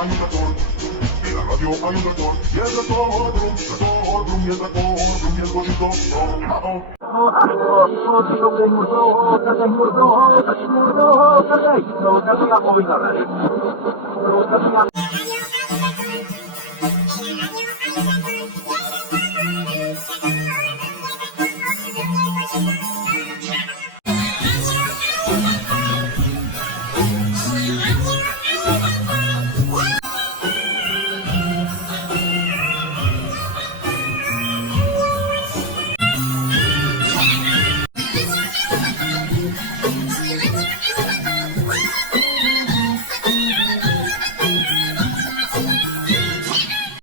hay un tractor, en la radio hay un tractor, y el tractor, brum, y el tractor, brum, y el pollito,